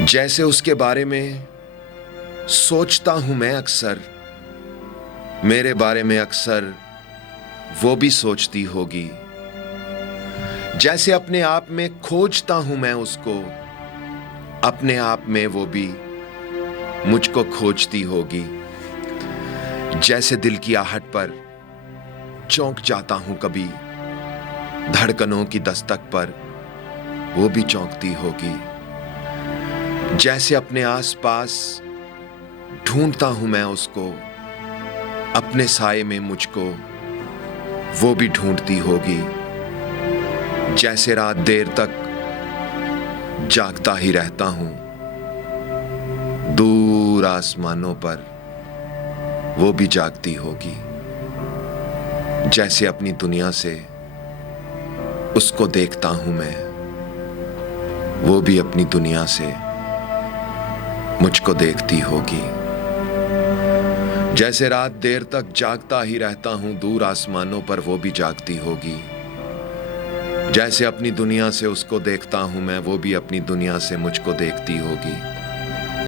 जैसे उसके बारे में सोचता हूं मैं अक्सर, मेरे बारे में अक्सर वो भी सोचती होगी। जैसे अपने आप में खोजता हूं मैं उसको, अपने आप में वो भी मुझको खोजती होगी। जैसे दिल की आहट पर चौंक जाता हूं कभी, धड़कनों की दस्तक पर वो भी चौंकती होगी। जैसे अपने आसपास ढूंढता हूं मैं उसको, अपने साए में मुझको वो भी ढूंढती होगी। जैसे रात देर तक जागता ही रहता हूं, दूर आसमानों पर वो भी जागती होगी। जैसे अपनी दुनिया से उसको देखता हूं मैं, वो भी अपनी दुनिया से मुझको देखती होगी। जैसे रात देर तक जागता ही रहता हूं, दूर आसमानों पर वो भी जागती होगी। जैसे अपनी दुनिया से उसको देखता हूं मैं, वो भी अपनी दुनिया से मुझको देखती होगी।